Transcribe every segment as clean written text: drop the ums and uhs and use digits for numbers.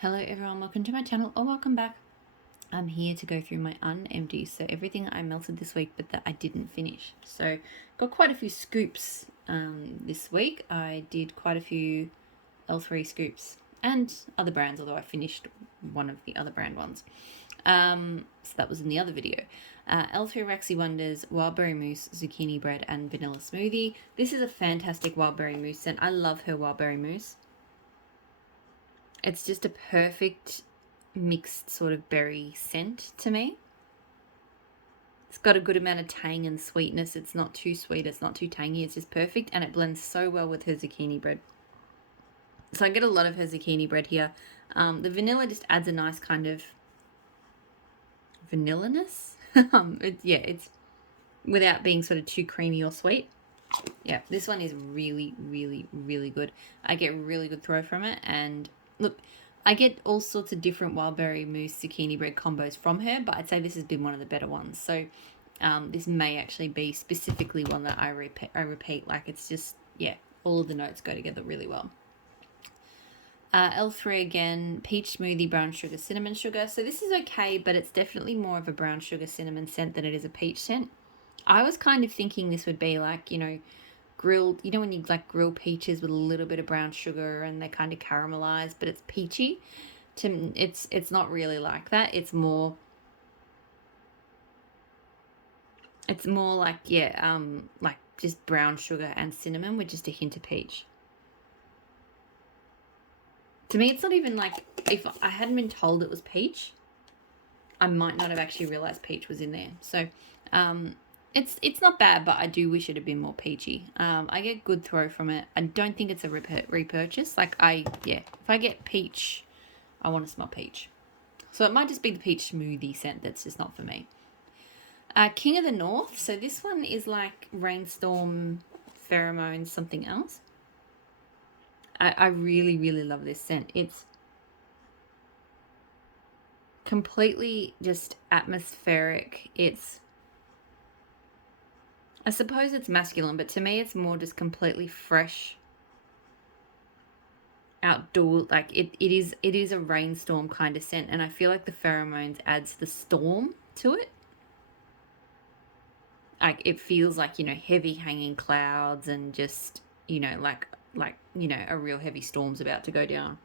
Hello everyone, welcome to my channel or welcome back. I'm here to go through my unempties, so everything I melted this week but that I didn't finish. So got quite a few scoops this week. I did quite a few L3 scoops and other brands, although I finished one of the other brand ones. So that was in the other video. L3 Waxy Wonders, Wildberry Mousse, Zucchini Bread and Vanilla Smoothie. This is a fantastic Wildberry Mousse scent. I love her Wildberry Mousse. It's just a perfect mixed sort of berry scent to me. It's got a good amount of tang and sweetness. It's not too sweet, it's not too tangy, it's just perfect, and it blends so well with her zucchini bread. So I get a lot of her zucchini bread here. The vanilla just adds a nice kind of vanilla-ness. It's without being sort of too creamy or sweet. Yeah, this one is really, really, really good. I get really good throw from it, and look, I get all sorts of different wildberry mousse zucchini bread combos from her, but I'd say this has been one of the better ones. So this may actually be specifically one that I repeat. Like, it's just, yeah, all of the notes go together really well. L3 again, peach smoothie, brown sugar, cinnamon sugar. So this is okay, but it's definitely more of a brown sugar cinnamon scent than it is a peach scent. I was kind of thinking this would be like, grilled, when you like grill peaches with a little bit of brown sugar and they're kind of caramelized, but it's peachy. It's not really like that. It's more like, like just brown sugar and cinnamon with just a hint of peach. To me, it's not even like, if I hadn't been told it was peach, I might not have actually realized peach was in there. So it's not bad, but I do wish it had been more peachy. I get good throw from it. I don't think it's a repurchase. Like, if I get peach, I want to smell peach. So it might just be the peach smoothie scent that's just not for me. King of the North. So this one is like rainstorm pheromones, something else. I really, really love this scent. It's completely just atmospheric. I suppose it's masculine, but to me it's more just completely fresh, outdoor. Like, it is a rainstorm kind of scent, and I feel like the pheromones adds the storm to it. Like, it feels like, heavy hanging clouds and just, like a real heavy storm's about to go down.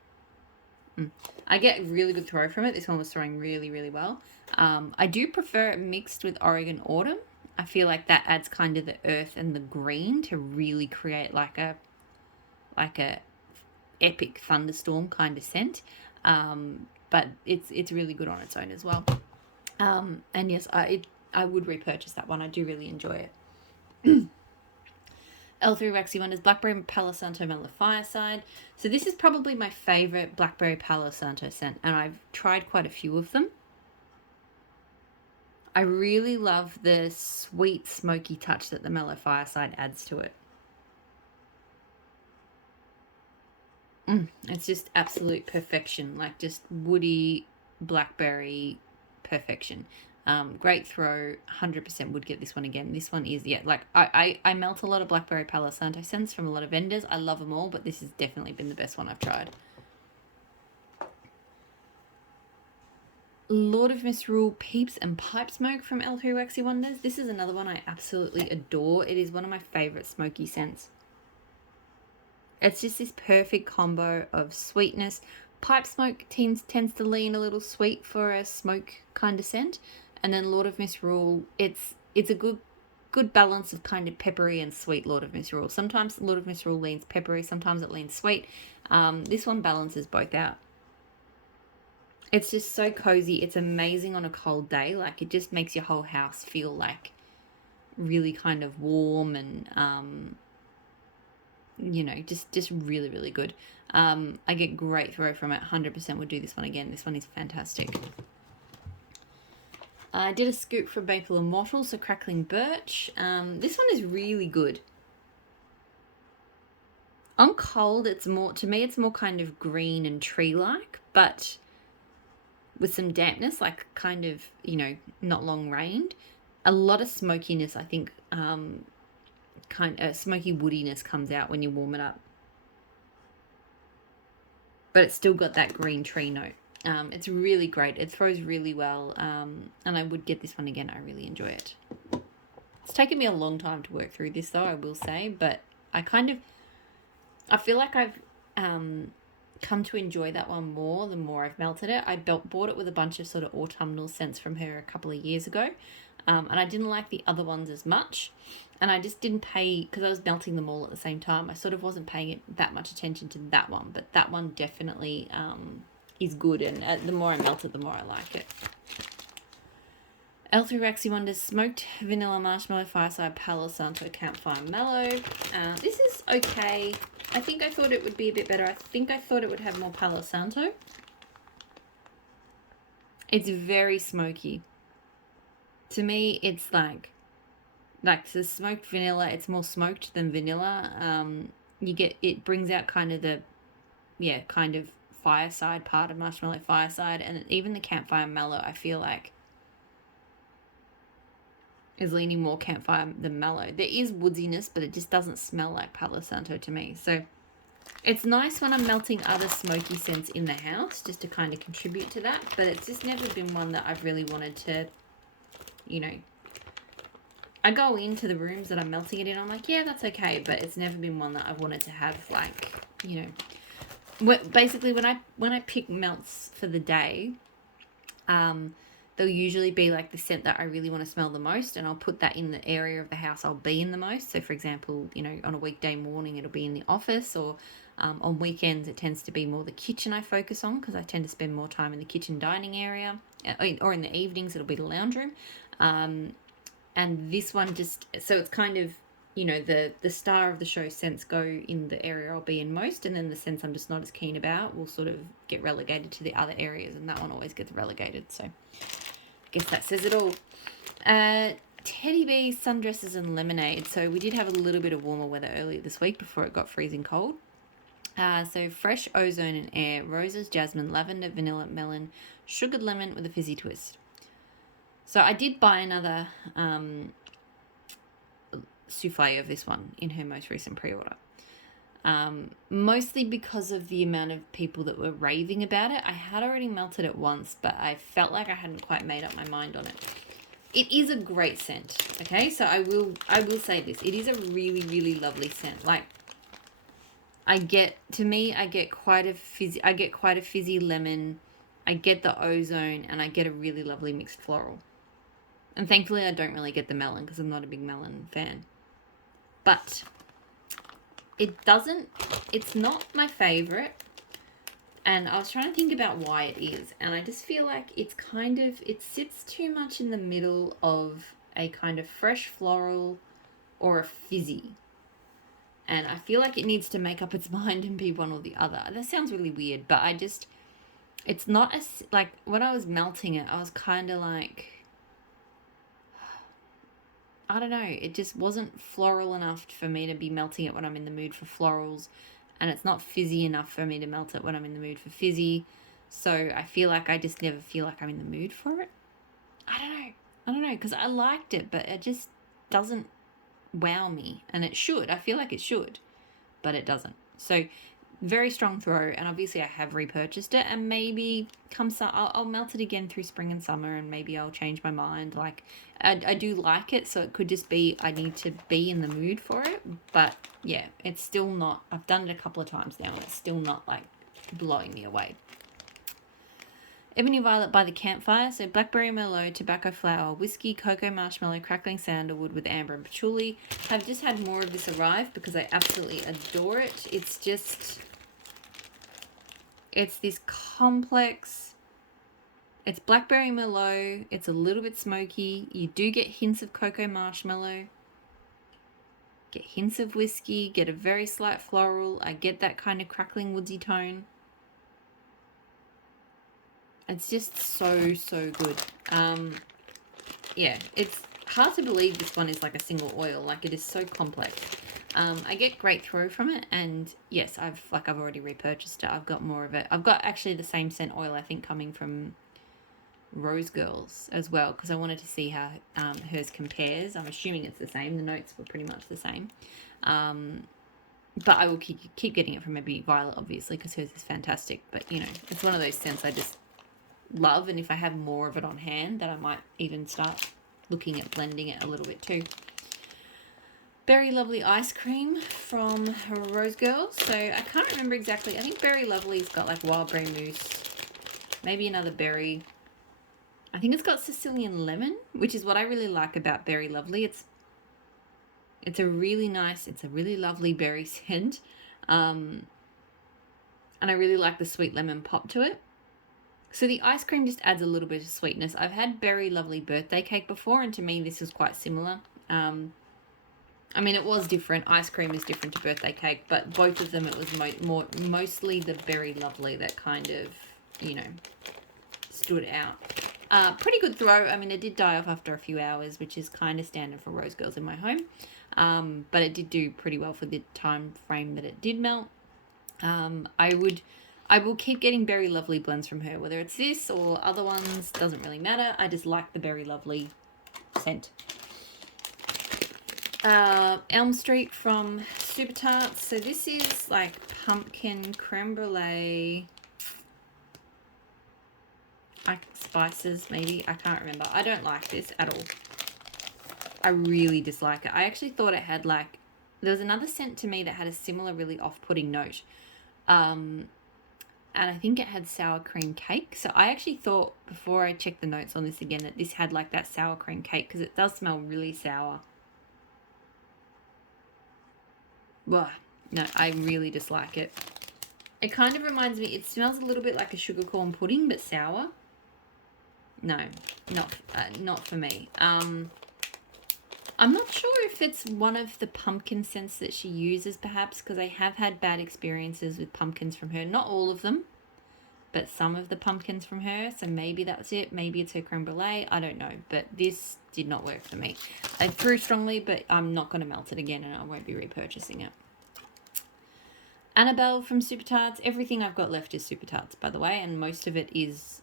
I get really good throw from it. This one was throwing really, really well. I do prefer it mixed with Oregon Autumn. I feel like that adds kind of the earth and the green to really create like a epic thunderstorm kind of scent. But it's really good on its own as well. And yes, I would repurchase that one. I do really enjoy it. L3 Waxy Wonders, Blackberry Palo Santo Mellow Fireside. So this is probably my favourite Blackberry Palo Santo scent, and I've tried quite a few of them. I really love the sweet, smoky touch that the Mellow Fireside adds to it. It's just absolute perfection, like just woody blackberry perfection. Great throw, 100% would get this one again. This one is, like, I melt a lot of Blackberry Palo Santo scents from a lot of vendors. I love them all, but this has definitely been the best one I've tried. Lord of Misrule Peeps and Pipe Smoke from L3 Waxy Wonders. This is another one I absolutely adore. It is one of my favourite smoky scents. It's just this perfect combo of sweetness. Pipe Smoke tends to lean a little sweet for a smoke kind of scent. And then Lord of Misrule, it's a good balance of kind of peppery and sweet Lord of Misrule. Sometimes Lord of Misrule leans peppery, sometimes it leans sweet. This one balances both out. It's just so cozy. It's amazing on a cold day. Like, it just makes your whole house feel like really kind of warm and just really, really good. I get great throw from it. 100% would do this one again. This one is fantastic. I did a scoop for Maple and Wattle, so Crackling Birch. This one is really good. On cold, it's more kind of green and tree-like, but with some dampness, like kind of, not long rained. A lot of smokiness, I think, kind of smoky woodiness comes out when you warm it up. but it's still got that green tree note. It's really great. It throws really well, and I would get this one again. I really enjoy it. It's taken me a long time to work through this, though, I will say, but I feel like I've come to enjoy that one more the more I've melted it. I bought it with a bunch of sort of autumnal scents from her a couple of years ago, and I didn't like the other ones as much, and I just didn't pay, because I was melting them all at the same time, I sort of wasn't paying it that much attention to that one, but that one definitely is good, and the more I melt it, the more I like it. L3 Waxy Wonders Smoked Vanilla Marshmallow Fireside Palo Santo Campfire Mellow. This is okay. I think I thought it would be a bit better. I think I thought it would have more Palo Santo. It's very smoky. To me, it's like the smoked vanilla. It's more smoked than vanilla. It brings out kind of kind of fireside part of Marshmallow Fireside, and even the Campfire Mellow, I feel like is leaning more campfire than mellow. There is woodiness, but it just doesn't smell like Palo Santo to me. So it's nice when I'm melting other smoky scents in the house, just to kind of contribute to that. But it's just never been one that I've really wanted to, I go into the rooms that I'm melting it in, I'm like, yeah, that's okay. But it's never been one that I've wanted to have, basically when I pick melts for the day, they'll usually be like the scent that I really want to smell the most, and I'll put that in the area of the house I'll be in the most. So for example, on a weekday morning it'll be in the office, or on weekends it tends to be more the kitchen I focus on, because I tend to spend more time in the kitchen dining area, or in the evenings it'll be the lounge room. And this one so it's kind of, the star of the show scents go in the area I'll be in most, and then the scents I'm just not as keen about will sort of get relegated to the other areas, and that one always gets relegated. So I guess that says it all. Teddy Bees, Sundresses, and Lemonade. So we did have a little bit of warmer weather earlier this week before it got freezing cold. So fresh ozone and air, roses, jasmine, lavender, vanilla, melon, sugared lemon with a fizzy twist. So I did buy another souffle of this one in her most recent pre-order. Mostly because of the amount of people that were raving about it. I had already melted it once, but I felt like I hadn't quite made up my mind on it. It is a great scent, okay? So I will say this. It is a really, really lovely scent. Like, I get quite a fizzy lemon, I get the ozone, and I get a really lovely mixed floral. And thankfully I don't really get the melon, because I'm not a big melon fan. But it's not my favorite, and I was trying to think about why it is, and I just feel like it sits too much in the middle of a kind of fresh floral or a fizzy, and I feel like it needs to make up its mind and be one or the other. That sounds really weird, but it's not as, like, when I was melting it, I was kind of like, I don't know, it just wasn't floral enough for me to be melting it when I'm in the mood for florals, and it's not fizzy enough for me to melt it when I'm in the mood for fizzy. So I feel like I just never feel like I'm in the mood for it. I don't know, because I liked it, but it just doesn't wow me, and it should. I feel like it should, but it doesn't. So very strong throw, and obviously I have repurchased it, and maybe I'll melt it again through spring and summer, and maybe I'll change my mind. Like, I do like it, so it could just be I need to be in the mood for it. But yeah, it's still not, I've done it a couple of times now, and it's still not like blowing me away. Ebony Violet by the Campfire. So blackberry merlot, tobacco flower, whiskey, cocoa marshmallow, crackling sandalwood with amber and patchouli. I've just had more of this arrive because I absolutely adore it. It's this complex, it's blackberry merlot, it's a little bit smoky, you do get hints of cocoa marshmallow, get hints of whiskey, get a very slight floral, I get that kind of crackling woodsy tone. It's just so good. Yeah, it's hard to believe this one is like a single oil, like it is so complex. I get great throw from it, and yes, I've already repurchased it. I've got more of it. I've got actually the same scent oil, I think, coming from Rose Girls as well, because I wanted to see how hers compares. I'm assuming it's the same. The notes were pretty much the same. But I will keep getting it from maybe Violet, obviously, because hers is fantastic. But, you know, it's one of those scents I just love. And if I have more of it on hand, then I might even start looking at blending it a little bit too. Berry Lovely Ice Cream from Rose Girls. So I can't remember exactly. I think Berry Lovely's got like wild berry mousse. Maybe another berry. I think it's got Sicilian lemon, which is what I really like about Berry Lovely. It's a really nice, it's a really lovely berry scent. And I really like the sweet lemon pop to it. So the ice cream just adds a little bit of sweetness. I've had Berry Lovely birthday cake before, and to me this is quite similar. I mean, it was different. Ice cream is different to birthday cake, but both of them, it was mostly the Berry Lovely that kind of, you know, stood out. Pretty good throw. I mean, it did die off after a few hours, which is kind of standard for Rose Girls in my home. But it did do pretty well for the time frame that it did melt. I will keep getting Berry Lovely blends from her, whether it's this or other ones, doesn't really matter. I just like the Berry Lovely scent. Elm Street from Super Tarts. So this is like pumpkin creme brulee, spices maybe. I can't remember. I don't like this at all. I really dislike it. I actually thought it had like, there was another scent to me that had a similar really off-putting note. And I think it had sour cream cake. So I actually thought before I checked the notes on this again that this had like that sour cream cake, because it does smell really sour. Well, no, I really dislike it. It kind of reminds me, it smells a little bit like a sugar corn pudding, but sour. No, not for me. I'm not sure if it's one of the pumpkin scents that she uses, perhaps, because I have had bad experiences with pumpkins from her. Not all of them, but some of the pumpkins from her. So maybe that's it. Maybe it's her creme brulee. I don't know. But this did not work for me. I threw strongly, but I'm not going to melt it again, and I won't be repurchasing it. Annabelle from Super Tarts. Everything I've got left is Super Tarts, by the way, and most of it is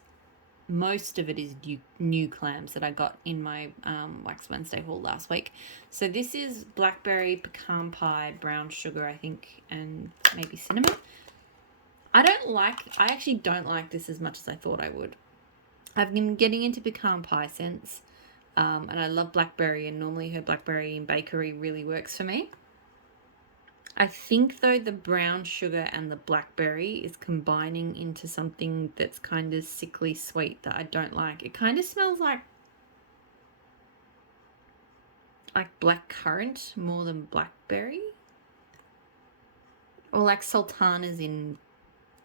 new clams that I got in my Wax Wednesday haul last week. So this is blackberry, pecan pie, brown sugar, I think, and maybe cinnamon. I actually don't like this as much as I thought I would. I've been getting into pecan pie scents, and I love blackberry, and normally her blackberry and bakery really works for me. I think, though, the brown sugar and the blackberry is combining into something that's kind of sickly sweet that I don't like. It kind of smells like black currant more than blackberry. Or like sultanas in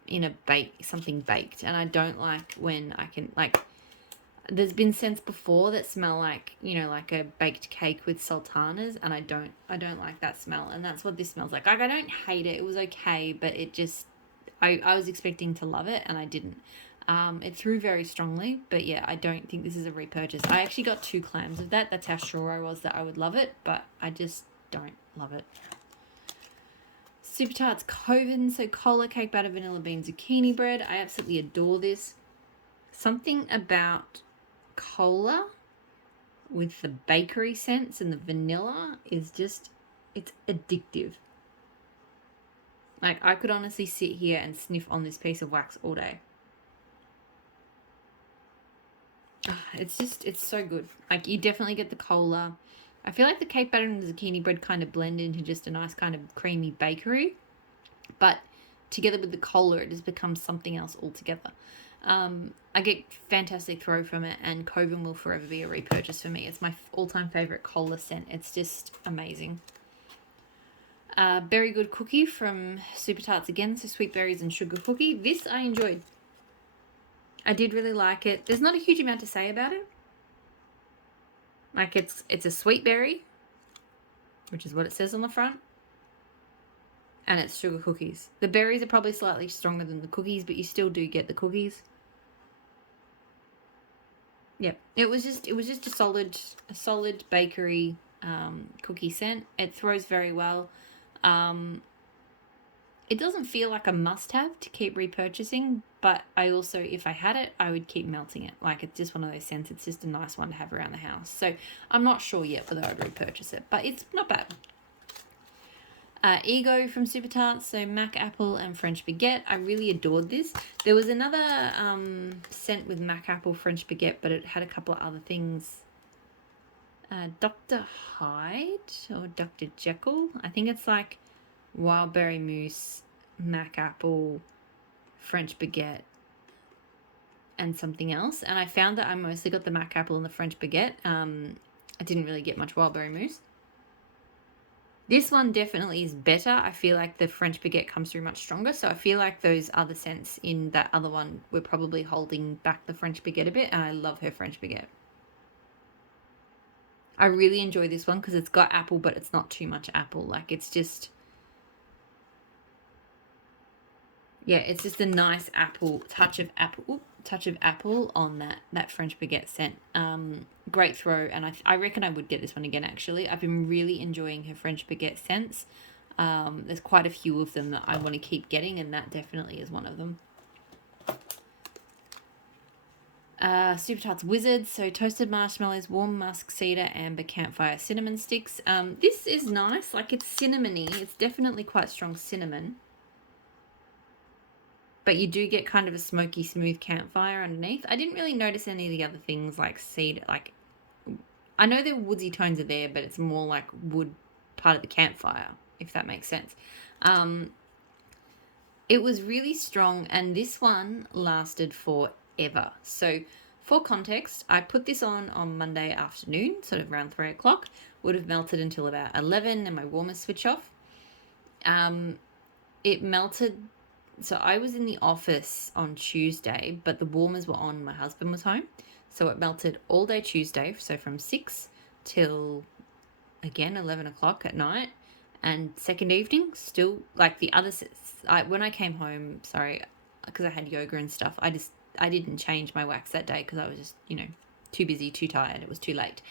a something baked. And I don't like when I can, like, there's been scents before that smell like, you know, like a baked cake with sultanas, and I don't like that smell, and that's what this smells like. Like, I don't hate it. It was okay, but it just, I was expecting to love it, and I didn't. It threw very strongly, but yeah, I don't think this is a repurchase. I actually got 2 clams of that. That's how sure I was that I would love it, but I just don't love it. Super Tarts Coven, so cola, cake batter, vanilla bean, zucchini bread. I absolutely adore this. Something about cola with the bakery scents and the vanilla is just, it's addictive. Like, I could honestly sit here and sniff on this piece of wax all day. It's so good. Like, you definitely get the cola. I feel like the cake batter and the zucchini bread kind of blend into just a nice kind of creamy bakery, but together with the cola, it just becomes something else altogether. I get fantastic throw from it, and Coven will forever be a repurchase for me. It's my all-time favorite cola scent. It's just amazing. Berry Good Cookie from Super Tarts again, so sweet berries and sugar cookie. This I enjoyed. I did really like it. There's not a huge amount to say about it. Like, it's a sweet berry, which is what it says on the front, and it's sugar cookies. The berries are probably slightly stronger than the cookies, but you still do get the cookies. Yep, it was just a solid bakery cookie scent. It throws very well. It doesn't feel like a must-have to keep repurchasing, but I also, if I had it, I would keep melting it. Like, it's just one of those scents. It's just a nice one to have around the house. So I'm not sure yet whether I'd repurchase it, but it's not bad. Ego from Super Tarts, so Mac Apple and French Baguette. I really adored this. There was another scent with Mac Apple, French Baguette, but it had a couple of other things. Dr. Hyde or Dr. Jekyll. I think it's like wild berry mousse, Mac Apple, French Baguette, and something else. And I found that I mostly got the Mac Apple and the French Baguette. I didn't really get much wild berry mousse. This one definitely is better. I feel like the French Baguette comes through much stronger. So I feel like those other scents in that other one were probably holding back the French Baguette a bit. And I love her French Baguette. I really enjoy this one because it's got apple, but it's not too much apple. Like it's just, yeah, it's just a nice apple touch of apple on that French Baguette scent. Great throw, and I reckon I would get this one again. Actually, I've been really enjoying her French Baguette scents. There's quite a few of them that I want to keep getting, and that definitely is one of them. Super Tarts Wizards, so toasted marshmallows, warm musk, cedar, amber, campfire, cinnamon sticks. This is nice, like it's cinnamony. It's definitely quite strong cinnamon. But you do get kind of a smoky, smooth campfire underneath. I didn't really notice any of the other things like cedar. Like, I know the woodsy tones are there, but it's more like wood part of the campfire, if that makes sense. It was really strong, and this one lasted forever. So, for context, I put this on Monday afternoon, sort of around 3 o'clock. Would have melted until about 11, and my warmers switch off. It melted. So I was in the office on Tuesday, but the warmers were on. My husband was home. So it melted all day Tuesday. So from 6 till, again, 11 o'clock at night. And second evening, still, like the other, when I came home, sorry, because I had yoga and stuff, I didn't change my wax that day because I was just, too busy, too tired. It was too late.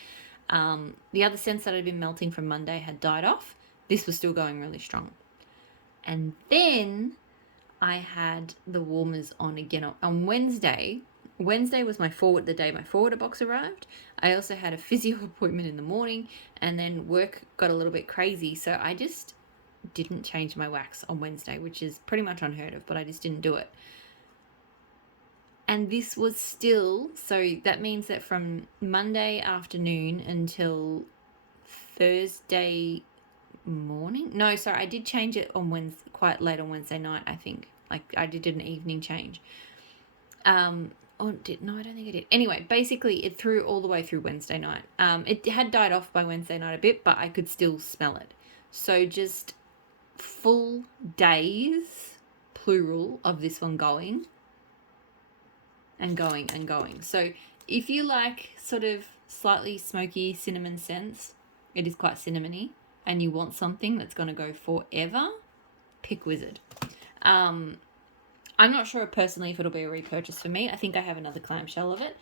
The other scents that had been melting from Monday had died off. This was still going really strong. And then I had the warmers on again on Wednesday. Wednesday was the day my forwarder box arrived. I also had a physio appointment in the morning, and then work got a little bit crazy. So I just didn't change my wax on Wednesday, which is pretty much unheard of, but I just didn't do it. And this was still, so that means that from Monday afternoon until Thursday morning. No, sorry, I did change it on Wednesday, quite late on Wednesday night, I think. Like I did an evening change. I don't think I did. Anyway, basically it threw all the way through Wednesday night. It had died off by Wednesday night a bit, but I could still smell it. So just full days, plural, of this one going and going and going. So if you like sort of slightly smoky cinnamon scents, it is quite cinnamony, and you want something that's going to go forever, pick Wizard. I'm not sure personally if it'll be a repurchase for me. I think I have another clamshell of it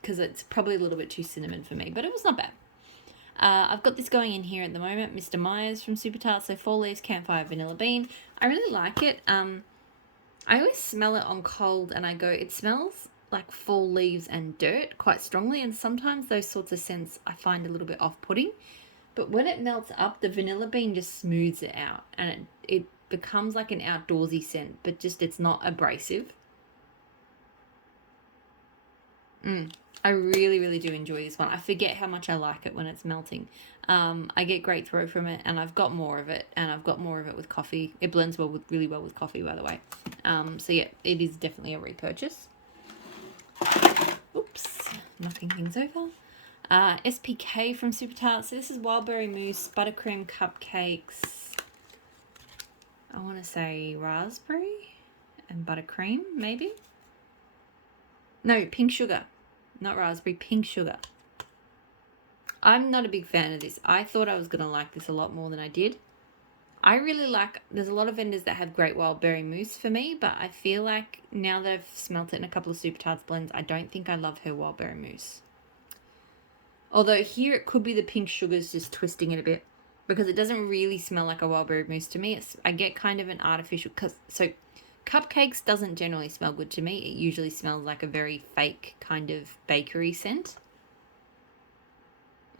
because it's probably a little bit too cinnamon for me, but it was not bad. I've got this going in here at the moment, Mr. Myers from Super Tarts, so 4 leaves, campfire, vanilla bean. I really like it. I always smell it on cold and I go, it smells like fall leaves and dirt quite strongly, and sometimes those sorts of scents I find a little bit off-putting. But when it melts up, the vanilla bean just smooths it out, and it becomes like an outdoorsy scent, but just it's not abrasive. I really, really do enjoy this one. I forget how much I like it when it's melting. I get great throw from it, and I've got more of it, and I've got more of it with coffee. It blends really well with coffee, by the way. So yeah, it is definitely a repurchase. Oops, knocking things over. SPK from Super Tarts. So this is wild berry mousse, buttercream cupcakes. I want to say raspberry and buttercream, maybe. No, pink sugar. Not raspberry, pink sugar. I'm not a big fan of this. I thought I was going to like this a lot more than I did. I really like, there's a lot of vendors that have great wild berry mousse for me, but I feel like now that I've smelt it in a couple of Super Tarts blends, I don't think I love her wild berry mousse. Although here it could be the pink sugars just twisting it a bit, because it doesn't really smell like a wild berry mousse to me. I get kind of an artificial, so cupcakes doesn't generally smell good to me. It usually smells like a very fake kind of bakery scent.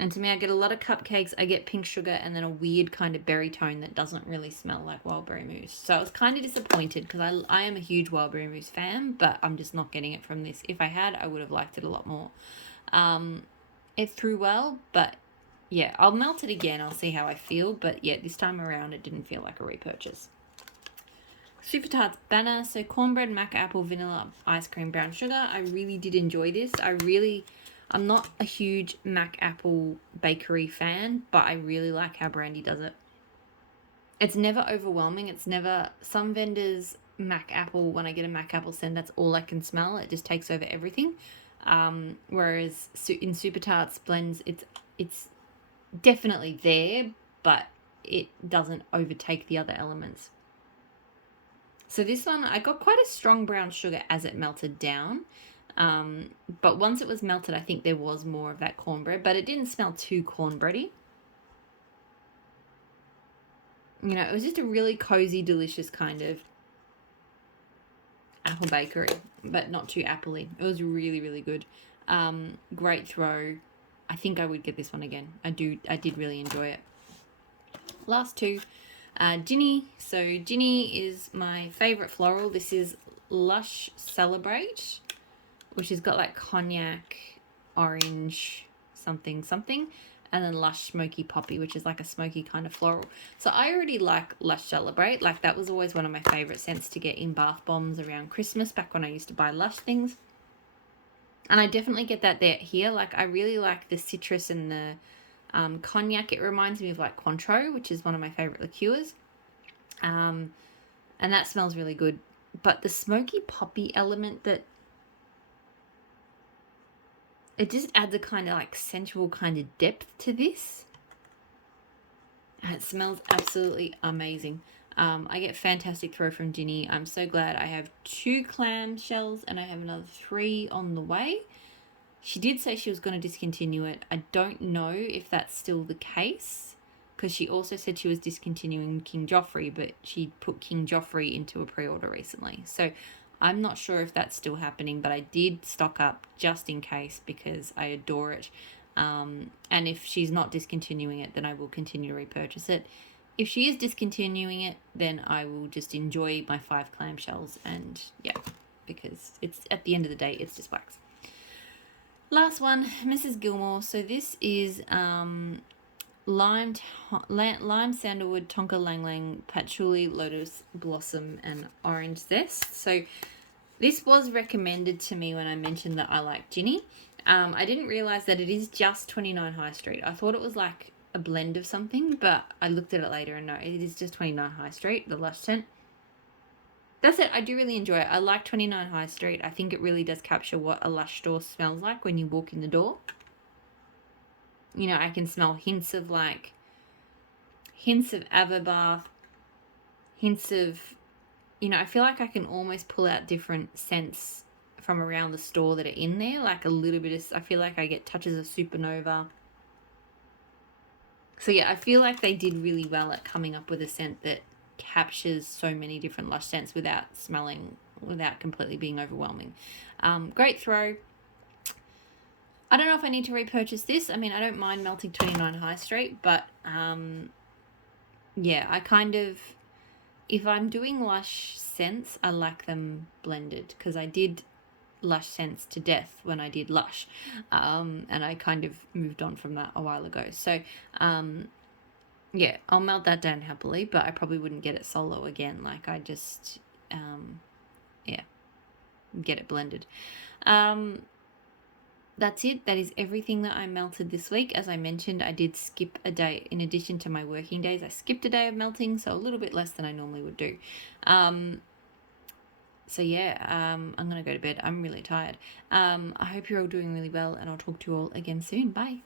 And to me, I get a lot of cupcakes, I get pink sugar, and then a weird kind of berry tone that doesn't really smell like wild berry mousse. So I was kind of disappointed because I am a huge wild berry mousse fan, but I'm just not getting it from this. If I had, I would have liked it a lot more. It threw well, but yeah, I'll melt it again. I'll see how I feel. But yeah, this time around, it didn't feel like a repurchase. Super Tarts Banner. So cornbread, mac apple, vanilla, ice cream, brown sugar. I really did enjoy this. I'm not a huge mac apple bakery fan, but I really like how Brandy does it. It's never overwhelming. It's never, some vendors, mac apple, when I get a mac apple scent, that's all I can smell. It just takes over everything. Whereas in Super Tarts blends, it's definitely there, but it doesn't overtake the other elements. So this one, I got quite a strong brown sugar as it melted down. But once it was melted, I think there was more of that cornbread, but it didn't smell too cornbready. You know, it was just a really cozy, delicious kind of apple bakery, but not too appley. It was really, really good. Great throw. I think I would get this one again. I did really enjoy it. Last two, Ginny. So Ginny is my favorite floral. This is Lush Celebrate, which has got like cognac, orange, something, and then Lush Smoky Poppy, which is like a smoky kind of floral. So I already like Lush Celebrate. Like that was always one of my favorite scents to get in bath bombs around Christmas, back when I used to buy Lush things. And I definitely get that here. Like I really like the citrus and the cognac. It reminds me of like Cointreau, which is one of my favorite liqueurs. And that smells really good. But the smoky poppy element, that it just adds a kind of like sensual kind of depth to this. And it smells absolutely amazing. I get fantastic throw from Ginny. I'm so glad I have 2 clam shells and I have another 3 on the way. She did say she was going to discontinue it. I don't know if that's still the case, because she also said she was discontinuing King Joffrey, but she put King Joffrey into a pre-order recently. So I'm not sure if that's still happening, but I did stock up just in case because I adore it. And if she's not discontinuing it, then I will continue to repurchase it. If she is discontinuing it, then I will just enjoy my 5 clamshells, and yeah, because it's, at the end of the day, it's just wax. Last one, Mrs. Gilmore. So this is lime sandalwood, tonka lang lang, patchouli, lotus blossom, and orange zest. So this was recommended to me when I mentioned that I like Ginny. I didn't realize that it is just 29 High Street. I thought it was like a blend of something, but I looked at it later and no, it is just 29 High Street, the Lush scent. That's it. I do really enjoy it. I like 29 High Street. I think it really does capture what a Lush store smells like when you walk in the door. You know, I can smell hints of Avabath, hints of, you know, I feel like I can almost pull out different scents from around the store that are in there. Like a little bit of, I feel like I get touches of Supernova. So yeah, I feel like they did really well at coming up with a scent that captures so many different Lush scents without completely being overwhelming. Great throw. I don't know if I need to repurchase this. I mean, I don't mind melting 29 High Street, but yeah, I kind of, if I'm doing Lush scents, I like them blended, because I did Lush scents to death when I did Lush, and I kind of moved on from that a while ago. So yeah, I'll melt that down happily, but I probably wouldn't get it solo again. Like I just yeah, get it blended. That's it. That is everything that I melted this week. As I mentioned, I did skip a day. In addition to my working days, I skipped a day of melting, so a little bit less than I normally would do. So yeah, I'm going to go to bed. I'm really tired. I hope you're all doing really well, and I'll talk to you all again soon. Bye.